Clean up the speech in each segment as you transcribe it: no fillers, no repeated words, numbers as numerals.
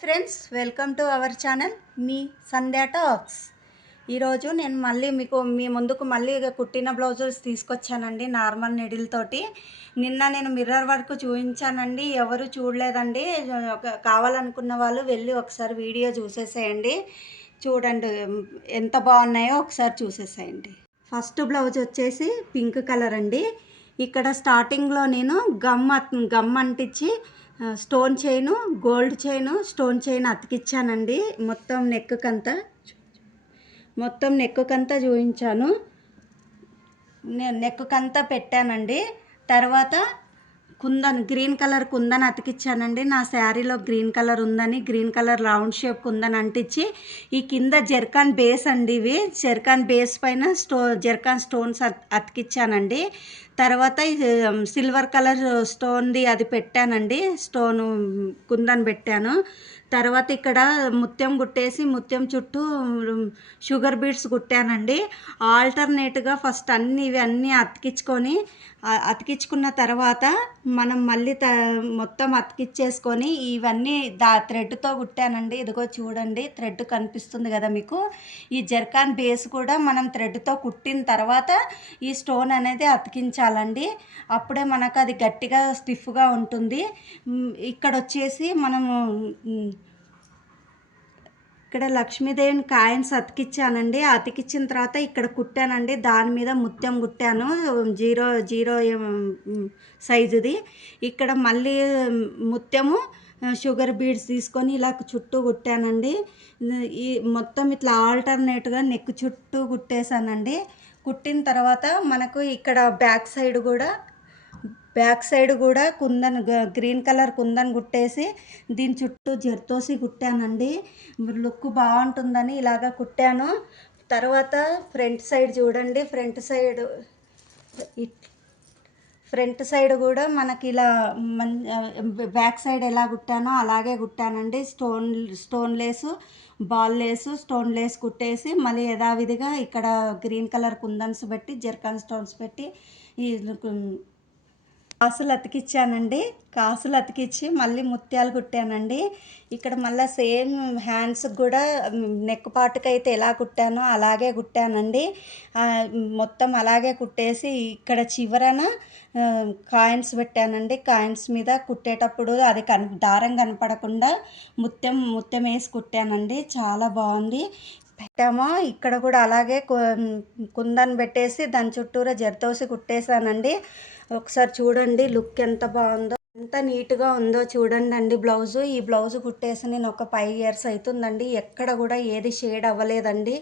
Friends, welcome to our channel me Sandhya talks. ఈరోజు నేను మళ్ళీ మీ ముందుకు కుట్టిన బ్లౌజెస్ తీసుకొచ్చానండి నార్మల్ నెడిల్ తోటి. నిన్న నేను మిర్రర్ వర్క్ చూపించానండి, ఎవరు చూడలేదండి. కావాలనుకున్న వాళ్ళు వెళ్ళి ఒకసారి వీడియో చూసేసేయండి. చూడండి ఎంత బాగున్నాయో ఒకసారి చూసేసేయండి. ఫస్ట్ బ్లౌజ్ వచ్చేసి పింక్ కలర్ అండి. ఇక్కడ స్టార్టింగ్లో నేను గమ్ అంటించి stone chain, gold chain, stone chain అతికిచ్చానండి. మొత్తం నెక్కుకంతా చూపించాను. నెక్కుకంతా పెట్టానండి. తర్వాత గ్రీన్ కలర్ కుందన్ అతికిచ్చానండి. నా శారీలో గ్రీన్ కలర్ ఉందని green colour round shape kundan అంటించి, ఈ కింద జర్కాన్ బేస్ అండి, ఇవి జర్కాన్ బేస్ పైన జర్కాన్ స్టోన్స్ అతికిచ్చానండి. తర్వాత సిల్వర్ కలర్ స్టోన్ది అది పెట్టానండి, స్టోను కుందన్ పెట్టాను. తర్వాత ఇక్కడ ముత్యం కుట్టేసి ముత్యం చుట్టూ షుగర్ బీడ్స్ కుట్టానండి. ఆల్టర్నేట్గా ఫస్ట్ ఇవన్నీ అతికించుకున్న తర్వాత మనం మళ్ళీ మొత్తం అతికిచ్చేసుకొని ఇవన్నీ థ్రెడ్తో కుట్టానండి. ఇదిగో చూడండి, థ్రెడ్ కనిపిస్తుంది కదా మీకు. ఈ జర్కాన్ బేస్ కూడా మనం థ్రెడ్తో కుట్టిన తర్వాత ఈ స్టోన్ అనేది అతికించాలండి. అప్పుడే మనకు అది గట్టిగా స్టిఫ్గా ఉంటుంది. ఇక్కడ వచ్చేసి మనము ఇక్కడ లక్ష్మీదేవిని కాయిన్స్ అతికిచ్చానండి. అతికిచ్చిన తర్వాత ఇక్కడ కుట్టానండి, దాని మీద ముత్యం కుట్టాను, జీరో సైజుది. ఇక్కడ మళ్ళీ ముత్యము షుగర్ బీడ్స్ తీసుకొని ఇలా చుట్టూ కుట్టానండి. ఈ మొత్తం ఇట్లా ఆల్టర్నేట్గా నెక్ చుట్టూ కుట్టేశానండి. కుట్టిన తర్వాత మనకు ఇక్కడ బ్యాక్ సైడ్ కూడా గ్రీన్ కలర్ కుందన్ కుట్టేసి దీని చుట్టూ జర్దోసి కుట్టానండి. లుక్ బాగుంటుందని ఇలాగ కుట్టాను. తర్వాత ఫ్రంట్ సైడ్ చూడండి, ఫ్రంట్ సైడ్ కూడా మనకి ఇలా బ్యాక్ సైడ్ ఎలా కుట్టానో అలాగే కుట్టానండి. Stone lace, ball lace, stone lace కుట్టేసి మళ్ళీ యథావిధిగా ఇక్కడ గ్రీన్ కలర్ కుందన్స్ పెట్టి జర్కాన్ స్టోన్స్ పెట్టి ఈ కాసులు అతికిచ్చానండి. కాసులు అతికిచ్చి మళ్ళీ ముత్యాలు కుట్టానండి. ఇక్కడ మళ్ళీ సేమ్ హ్యాండ్స్కి కూడా నెక్ పాటుకైతే ఎలా కుట్టానో అలాగే కుట్టానండి. మొత్తం అలాగే కుట్టేసి ఇక్కడ చివరన కాయిన్స్ పెట్టానండి. కాయిన్స్ మీద కుట్టేటప్పుడు అది దారం కనపడకుండా ముత్యం వేసి కుట్టానండి. చాలా బాగుంది. పెట్టామో ఇక్కడ కూడా అలాగే కుందన్ పెట్టేసి దాని చుట్టూరా జర్దోసి కుట్టేశానండి. ఒకసారి చూడండి లుక్ ఎంత బాగుందో, ఎంత నీట్గా ఉందో చూడండి అండి. ఈ బ్లౌజ్ కుట్టేసి నేను ఒక 5 years అవుతుందండి. ఎక్కడ కూడా ఏది షేడ్ అవ్వలేదండి.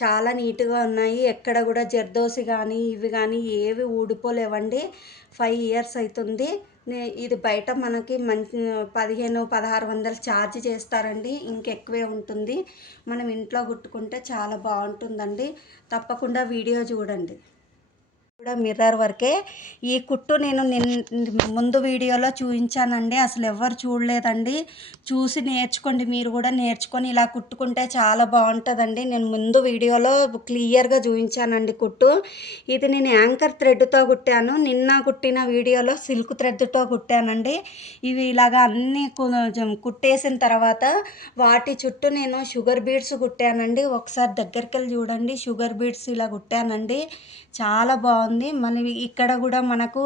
చాలా నీట్గా ఉన్నాయి. ఎక్కడ కూడా జర్దోసి కానీ ఇవి కానీ ఏవి ఊడిపోలేవండి. 5 years అవుతుంది. ఇది బయట మనకి 1500-1600 ఛార్జ్ చేస్తారండి. ఇంకెక్కువే ఉంటుంది. మనం ఇంట్లో కుట్టుకుంటే చాలా బాగుంటుందండి. తప్పకుండా వీడియో చూడండి. కూడా మిర్రర్ వర్కే. ఈ కుట్టు నేను ముందు వీడియోలో చూపించానండి, అసలు ఎవరు చూడలేదండి. చూసి నేర్చుకోండి, మీరు కూడా నేర్చుకొని ఇలా కుట్టుకుంటే చాలా బాగుంటుందండి. నేను ముందు వీడియోలో క్లియర్గా చూపించానండి కుట్టు. ఇది నేను యాంకర్ థ్రెడ్తో కుట్టాను. నిన్న కుట్టిన వీడియోలో సిల్క్ థ్రెడ్తో కుట్టానండి. ఇవి ఇలాగా అన్నీ కుట్టేసిన తర్వాత వాటి చుట్టూ నేను షుగర్ బీడ్స్ కుట్టానండి. ఒకసారి దగ్గరికి వెళ్ళి చూడండి, షుగర్ బీడ్స్ ఇలా కుట్టానండి. చాలా బాగుంది. మళ్ళీ ఇక్కడ కూడా మనకు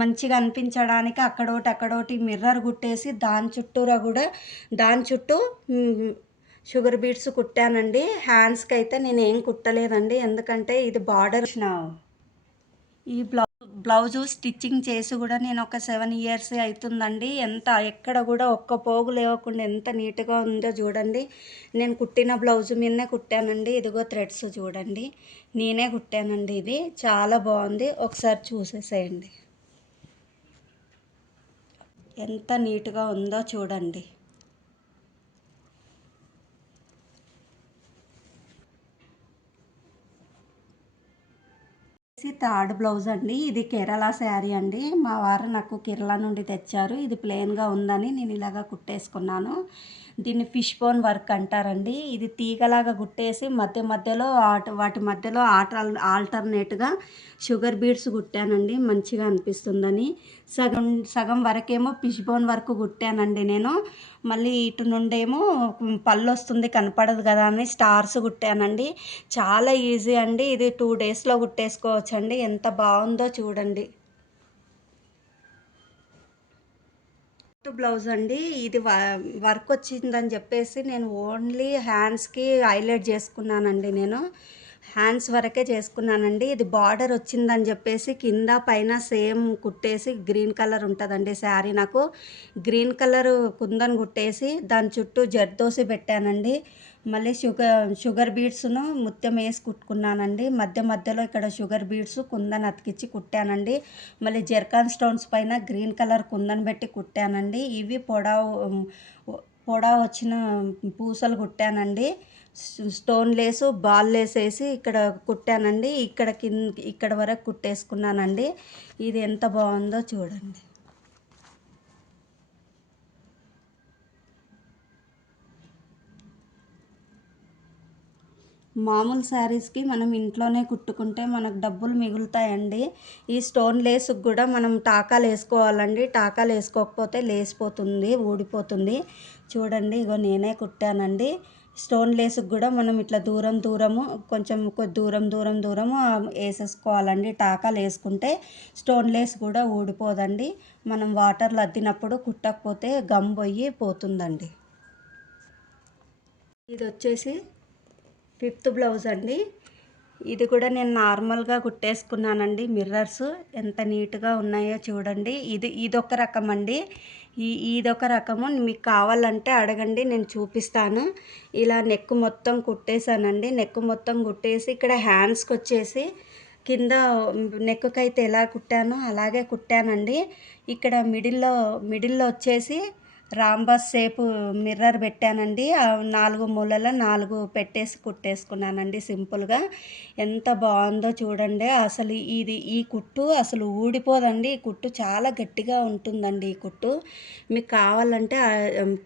మంచిగా అనిపించడానికి అక్కడోటి మిర్రర్ కుట్టేసి దాని చుట్టూ షుగర్ బీడ్స్ కుట్టానండి. హ్యాండ్స్కి అయితే నేను ఏం కుట్టలేదండి, ఎందుకంటే ఇది బార్డర్. ఈ బ్లౌజు స్టిచ్చింగ్ చేసి కూడా నేను ఒక 7 years అవుతుందండి. ఎక్కడ కూడా ఒక్క పోగు లేవకుండా ఎంత నీట్గా ఉందో చూడండి. నేను కుట్టిన బ్లౌజు మీదనే కుట్టానండి. ఇదిగో థ్రెడ్స్ చూడండి, నేనే కుట్టానండి. ఇది చాలా బాగుంది. ఒకసారి చూసేసేయండి ఎంత నీట్గా ఉందో చూడండి. థర్డ్ బ్లౌజ్ అండి. ఇది కేరళ శారీ అండి. మా వారు నాకు కేరళ నుండి తెచ్చారు. ఇది ప్లెయిన్గా ఉందని నేను ఇలాగా కుట్టేసుకున్నాను. దీన్ని ఫిష్ బోన్ వర్క్ అంటారండి. ఇది తీగలాగా కుట్టేసి మధ్యలో వాటి మధ్యలో ఆల్టర్నేట్గా షుగర్ బీడ్స్ కుట్టానండి, మంచిగా అనిపిస్తుందని. సగం సగం వరకేమో ఫిష్ బోన్ వరకు కుట్టానండి నేను. మళ్ళీ ఇటు నుండేమో పళ్ళు వస్తుంది కనపడదు కదా అని స్టార్స్ కుట్టానండి. చాలా ఈజీ అండి. ఇది 2 డేస్లో కుట్టేసుకోవచ్చండి. ఎంత బాగుందో చూడండి. బ్లౌజ్ అండి. ఇది వర్క్ వచ్చిందని చెప్పేసి నేను ఓన్లీ హ్యాండ్స్కి హైలైట్ చేసుకున్నానండి. నేను హ్యాండ్స్ వరకే చేసుకున్నానండి. ఇది బార్డర్ వచ్చిందని చెప్పేసి కింద పైన సేమ్ కుట్టేసి గ్రీన్ కలర్ ఉంటుందండి శారీ. నాకు గ్రీన్ కలర్ కుందన్ కుట్టేసి దాని చుట్టూ జర్దోసి పెట్టానండి. మళ్ళీ షుగర్ బీడ్స్ను ముత్యం వేసి కుట్టుకున్నానండి. మధ్య మధ్యలో ఇక్కడ షుగర్ బీడ్స్ కుందన్ అతికిచ్చి కుట్టానండి. మళ్ళీ జర్కాన్ స్టోన్స్ పైన గ్రీన్ కలర్ కుందన్ పెట్టి కుట్టానండి. ఇవి పొడవు వచ్చిన పూసలు కుట్టానండి. స్టోన్ లేసు బాల్ లేస్ వేసి ఇక్కడ కుట్టానండి. ఇక్కడ వరకు కుట్టేసుకున్నానండి. ఇది ఎంత బాగుందో చూడండి. మామూలు శారీస్కి మనం ఇంట్లోనే కుట్టుకుంటే మనకు డబ్బులు మిగులుతాయండి. ఈ స్టోన్ లేస్కి కూడా మనం టాకాలు వేసుకోవాలండి. టాకాలు వేసుకోకపోతే లేసిపోతుంది, ఊడిపోతుంది. చూడండి, ఇగో నేనే కుట్టానండి. స్టోన్ లేస్కి కూడా మనం ఇట్లా కొంచెం దూరము వేసేసుకోవాలండి. టాకాలు వేసుకుంటే స్టోన్ లేస్ కూడా ఊడిపోదండి. మనం వాటర్లో అద్దినప్పుడు కుట్టకపోతే గమ్ పోతుందండి. ఇది వచ్చేసి 5th బ్లౌజ్ అండి. ఇది కూడా నేను నార్మల్గా కుట్టేసుకున్నానండి. మిర్రర్స్ ఎంత నీట్గా ఉన్నాయో చూడండి. ఇదొక రకం అండి. ఇదొక రకము. మీకు కావాలంటే అడగండి, నేను చూపిస్తాను. ఇలా నెక్ మొత్తం కుట్టేశానండి. నెక్ మొత్తం కుట్టేసి ఇక్కడ హ్యాండ్స్కి వచ్చేసి కింద నెక్కి అయితే ఎలా కుట్టానో అలాగే కుట్టానండి. ఇక్కడ మిడిల్లో వచ్చేసి రాంబస్ షేపు మిర్రర్ పెట్టానండి. 4 మూలల 4 పెట్టేసి కుట్టేసుకున్నానండి సింపుల్గా. ఎంత బాగుందో చూడండి. అసలు ఈ కుట్టు అసలు ఊడిపోదండి. ఈ కుట్టు చాలా గట్టిగా ఉంటుందండి. ఈ కుట్టు మీకు కావాలంటే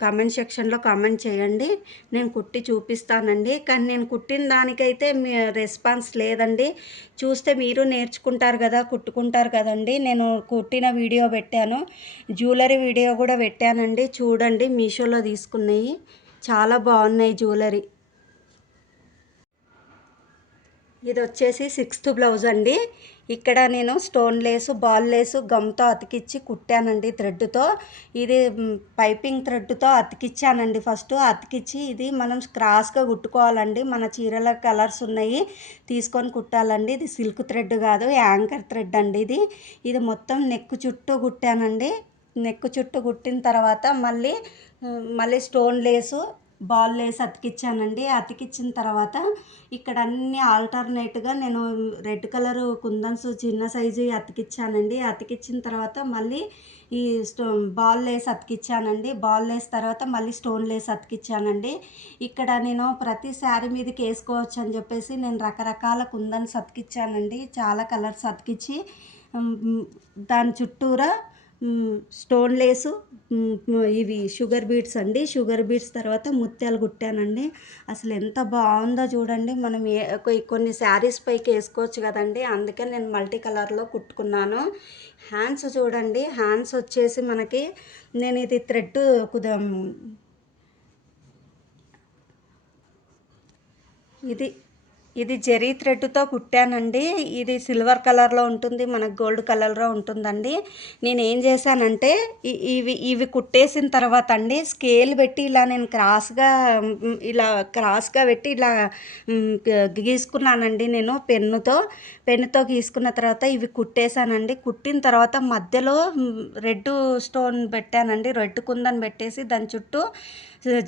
కామెంట్ సెక్షన్లో కామెంట్ చేయండి, నేను కుట్టి చూపిస్తానండి. కానీ నేను కుట్టిన దానికైతే మీ రెస్పాన్స్ లేదండి. చూస్తే మీరు నేర్చుకుంటారు కదా, కుట్టుకుంటారు కదండి. నేను కుట్టిన వీడియో పెట్టాను, జ్యువెలరీ వీడియో కూడా పెట్టానండి. చూడండి, మీషోలో తీసుకున్నాయి, చాలా బాగున్నాయి జ్యువెలరీ. ఇది వచ్చేసి 6th బ్లౌజ్ అండి. ఇక్కడ నేను స్టోన్ లేసు బాల్ లేసు గమ్తో అతికిచ్చి కుట్టానండి థ్రెడ్తో. ఇది పైపింగ్ థ్రెడ్తో అతికిచ్చానండి. ఫస్ట్ అతికిచ్చి ఇది మనం క్రాస్గా కుట్టుకోవాలండి. మన చీరల కలర్స్ ఉన్నాయి, తీసుకొని కుట్టాలండి. ఇది సిల్క్ థ్రెడ్ కాదు, యాంకర్ థ్రెడ్ అండి. ఇది మొత్తం నెక్ చుట్టూ కుట్టానండి. నెక్ చుట్టూ కుట్టిన తర్వాత మళ్ళీ స్టోన్ లేసు బాల్ లేసి అతికిచ్చానండి. అతికిచ్చిన తర్వాత ఇక్కడ అన్ని ఆల్టర్నేట్గా నేను రెడ్ కలరు కుందన్స్ చిన్న సైజు అతికిచ్చానండి. అతికిచ్చిన తర్వాత మళ్ళీ ఈ బాల్ లేస్ అతికిచ్చానండి. బాల్ లేస్ తర్వాత మళ్ళీ స్టోన్ లేస్ అతికిచ్చానండి. ఇక్కడ నేను ప్రతి శారీ మీదకి వేసుకోవచ్చు అని చెప్పేసి నేను రకరకాల కుందన్స్ అతికిచ్చానండి. చాలా కలర్స్ అతికిచ్చి దాని చుట్టూరా స్టోన్ లేసు ఇవి షుగర్ బీడ్స్ అండి. షుగర్ బీడ్స్ తర్వాత ముత్యాలు కుట్టానండి. అసలు ఎంత బాగుందో చూడండి. మనం కొన్ని శారీస్ పైకి వేసుకోవచ్చు కదండి, అందుకే నేను మల్టీ కలర్లో కుట్టుకున్నాను. హ్యాండ్స్ చూడండి. హ్యాండ్స్ వచ్చేసి మనకి నేను ఇది థ్రెడ్ ఇది జెరీ థ్రెడ్తో కుట్టానండి. ఇది సిల్వర్ కలర్లో ఉంటుంది, మనకు గోల్డ్ కలర్లో ఉంటుందండి. నేను ఏం చేశానంటే ఇవి కుట్టేసిన తర్వాత అండి స్కేల్ పెట్టి నేను క్రాస్గా పెట్టి గీసుకున్నానండి. నేను పెన్నుతో గీసుకున్న తర్వాత ఇవి కుట్టేశానండి. కుట్టిన తర్వాత మధ్యలో రెడ్ స్టోన్ పెట్టానండి. రెడ్ కుందన్ పెట్టేసి దాని చుట్టూ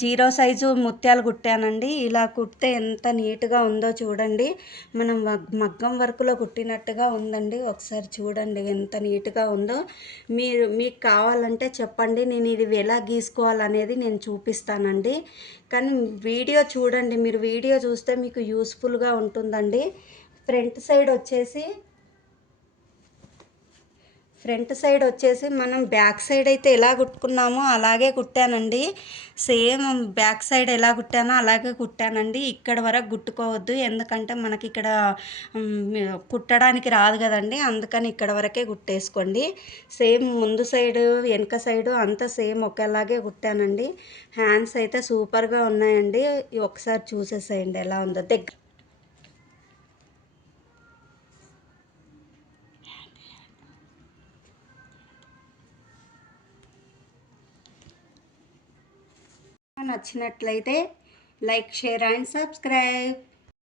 0 సైజు ముత్యాలు కుట్టానండి. ఇలా కుడితే ఎంత నీట్గా ఉందో చూడండి. మనం మగ్గం వర్క్లో కుట్టినట్టుగా ఉందండి. ఒకసారి చూడండి ఎంత నీట్గా ఉందో. మీకు కావాలంటే చెప్పండి, నేను ఇది ఎలా గీసుకోవాలనేది నేను చూపిస్తానండి. కానీ వీడియో చూడండి, మీరు వీడియో చూస్తే మీకు యూస్ఫుల్గా ఉంటుందండి. ఫ్రంట్ ఫ్రంట్ సైడ్ వచ్చేసి మనం బ్యాక్ సైడ్ అయితే ఎలా కుట్టుకున్నామో అలాగే కుట్టానండి. సేమ్ బ్యాక్ సైడ్ ఎలా కుట్టానో అలాగే కుట్టానండి. ఇక్కడ వరకు కుట్టుకోవద్దు, ఎందుకంటే మనకి ఇక్కడ కుట్టడానికి రాదు కదండి, అందుకని ఇక్కడ వరకే కుట్టేసుకోండి. సేమ్ ముందు సైడు వెనక సైడు అంతా సేమ్ ఒకేలాగే కుట్టానండి. హ్యాండ్స్ అయితే సూపర్గా ఉన్నాయండి. ఒకసారి చూసేసేయండి ఎలా ఉందో. దగ్గర నచ్చినట్లయితే లైక్, షేర్ అండ్ సబ్స్క్రైబ్.